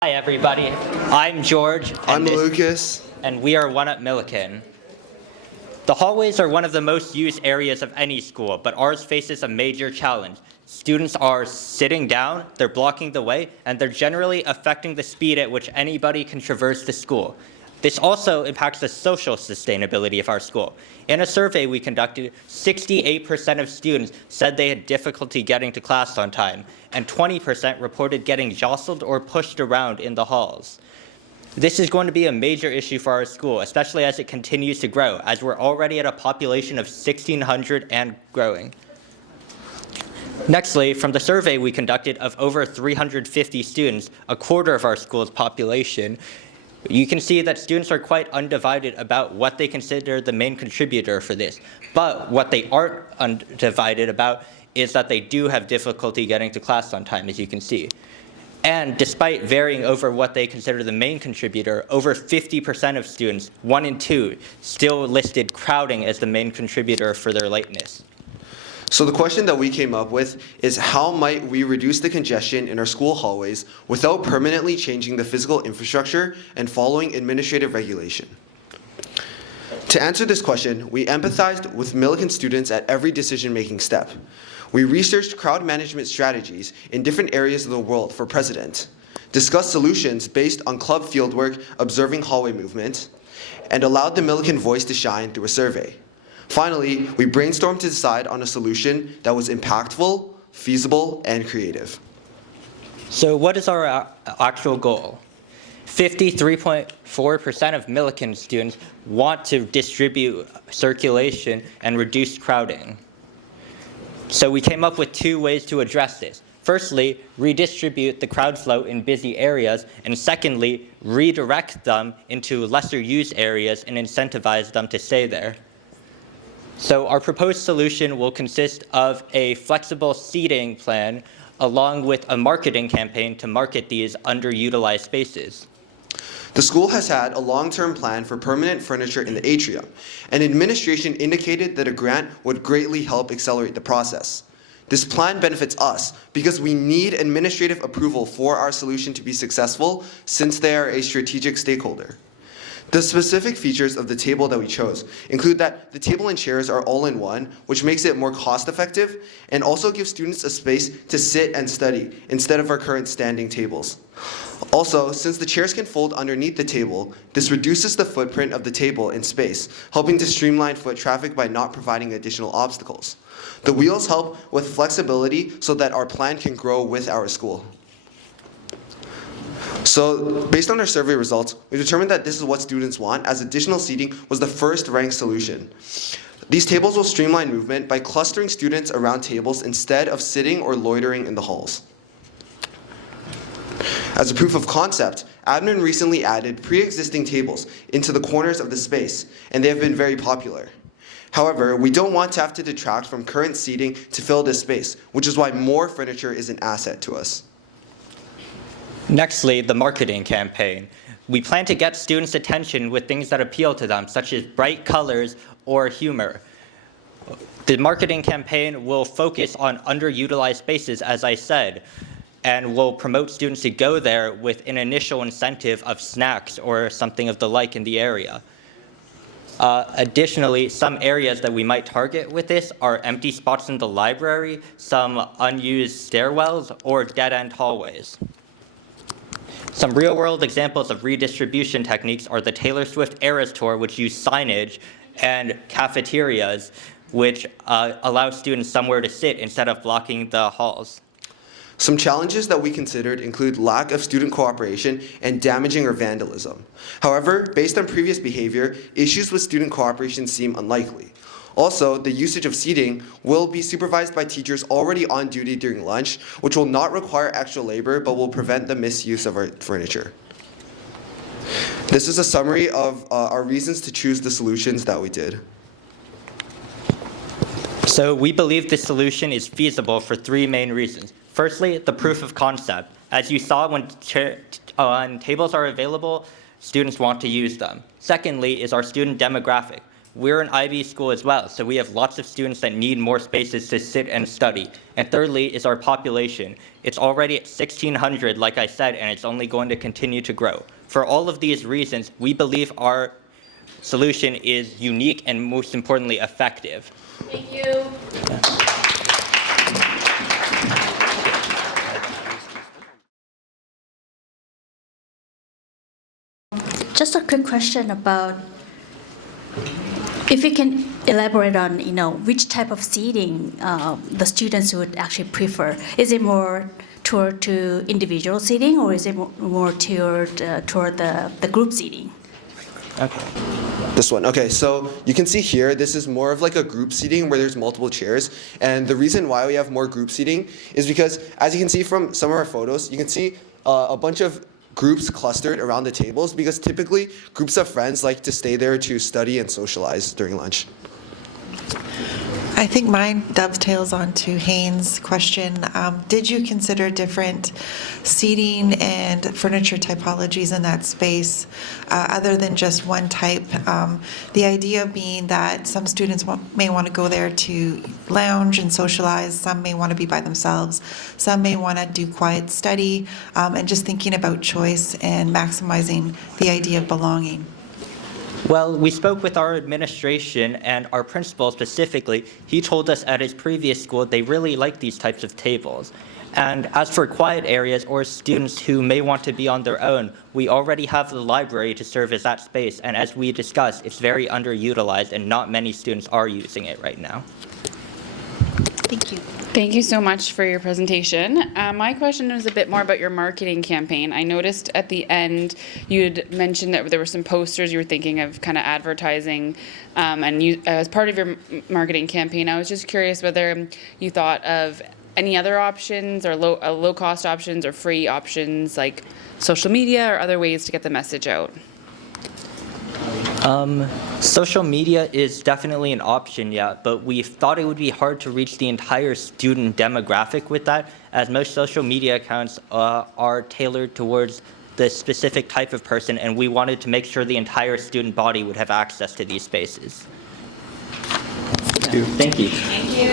Hi everybody, I'm George. I'm Lucas. And we are 1UP Milliken. The hallways are one of the most used areas of any school, but ours faces a major challenge. Students are sitting down, they're blocking the way, and they're generally affecting the speed at which anybody can traverse the school. This also impacts the social sustainability of our school. In a survey we conducted, 68% of students said they had difficulty getting to class on time, and 20% reported getting jostled or pushed around in the halls. This is going to be a major issue for our school, especially as it continues to grow, as we're already at a population of 1,600 and growing. Nextly, from the survey we conducted of over 350 students, a quarter of our school's population, you can see that students are quite undivided about what they consider the main contributor for this. But what they aren't undivided about is that they do have difficulty getting to class on time, as you can see. And despite varying over what they consider the main contributor, over 50% of students, 1 in 2, still listed crowding as the main contributor for their lateness. So the question that we came up with is, how might we reduce the congestion in our school hallways without permanently changing the physical infrastructure and following administrative regulation? To answer this question, we empathized with Milliken students at every decision-making step. We researched crowd management strategies in different areas of the world for president, discussed solutions based on club fieldwork observing hallway movement, and allowed the Milliken voice to shine through a survey. Finally, we brainstormed to decide on a solution that was impactful, feasible, and creative. So what is our actual goal? 53.4% of Milliken students want to distribute circulation and reduce crowding. So we came up with 2 ways to address this. Firstly, redistribute the crowd flow in busy areas, and secondly, redirect them into lesser used areas and incentivize them to stay there. So our proposed solution will consist of a flexible seating plan along with a marketing campaign to market these underutilized spaces. The school has had a long-term plan for permanent furniture in the atrium, and administration indicated that a grant would greatly help accelerate the process. This plan benefits us because we need administrative approval for our solution to be successful, since they are a strategic stakeholder. The specific features of the table that we chose include that the table and chairs are all in one, which makes it more cost-effective and also gives students a space to sit and study instead of our current standing tables. Also, since the chairs can fold underneath the table, this reduces the footprint of the table in space, helping to streamline foot traffic by not providing additional obstacles. The wheels help with flexibility so that our plan can grow with our school. So, based on our survey results, we determined that this is what students want, as additional seating was the first ranked solution. These tables will streamline movement by clustering students around tables instead of sitting or loitering in the halls. As a proof of concept, admin recently added pre-existing tables into the corners of the space, and they have been very popular. However, we don't want to have to detract from current seating to fill this space, which is why more furniture is an asset to us. Nextly, the marketing campaign. We plan to get students' attention with things that appeal to them, such as bright colors or humor. The marketing campaign will focus on underutilized spaces, as I said, and will promote students to go there with an initial incentive of snacks or something of the like in the area. Additionally, some areas that we might target with this are empty spots in the library, some unused stairwells, or dead-end hallways. Some real-world examples of redistribution techniques are the Taylor Swift Eras Tour, which use signage, and cafeterias, which allow students somewhere to sit instead of blocking the halls. Some challenges that we considered include lack of student cooperation and damaging or vandalism. However, based on previous behavior, issues with student cooperation seem unlikely. Also, the usage of seating will be supervised by teachers already on duty during lunch, which will not require extra labor but will prevent the misuse of our furniture. This is a summary of our reasons to choose the solutions that we did. So we believe this solution is feasible for 3 main reasons. Firstly, the proof of concept. As you saw, when tables are available, students want to use them. Secondly is our student demographic. we're an IB school as well, so we have lots of students that need more spaces to sit and study. And thirdly is our population. It's already at 1,600, like I said, and it's only going to continue to grow. For all of these reasons, we believe our solution is unique and most importantly effective. Thank you. Just a quick question about if you can elaborate on, which type of seating the students would actually prefer. Is it more toward to individual seating, or is it more toward the group seating? Okay. This one. Okay, so you can see here, this is more of like a group seating where there's multiple chairs. And the reason why we have more group seating is because, as you can see from some of our photos, you can see a bunch of groups clustered around the tables, because typically groups of friends like to stay there to study and socialize during lunch. I think mine dovetails onto Haynes' question. Did you consider different seating and furniture typologies in that space other than just one type? The idea being that some students may want to go there to lounge and socialize, some may want to be by themselves, some may want to do quiet study, and just thinking about choice and maximizing the idea of belonging. Well, we spoke with our administration and our principal specifically. He told us at his previous school they really like these types of tables. And as for quiet areas or students who may want to be on their own, we already have the library to serve as that space. And as we discussed, it's very underutilized and not many students are using it right now. Thank you. Thank you so much for your presentation. My question is a bit more about your marketing campaign. I noticed at the end you had mentioned that there were some posters you were thinking of kind of advertising, and you, as part of your marketing campaign, I was just curious whether you thought of any other options or low-cost options or free options like social media or other ways to get the message out. Social media is definitely an option, yeah, but we thought it would be hard to reach the entire student demographic with that, as most social media accounts are tailored towards the specific type of person, and we wanted to make sure the entire student body would have access to these spaces. Thank you. Thank you.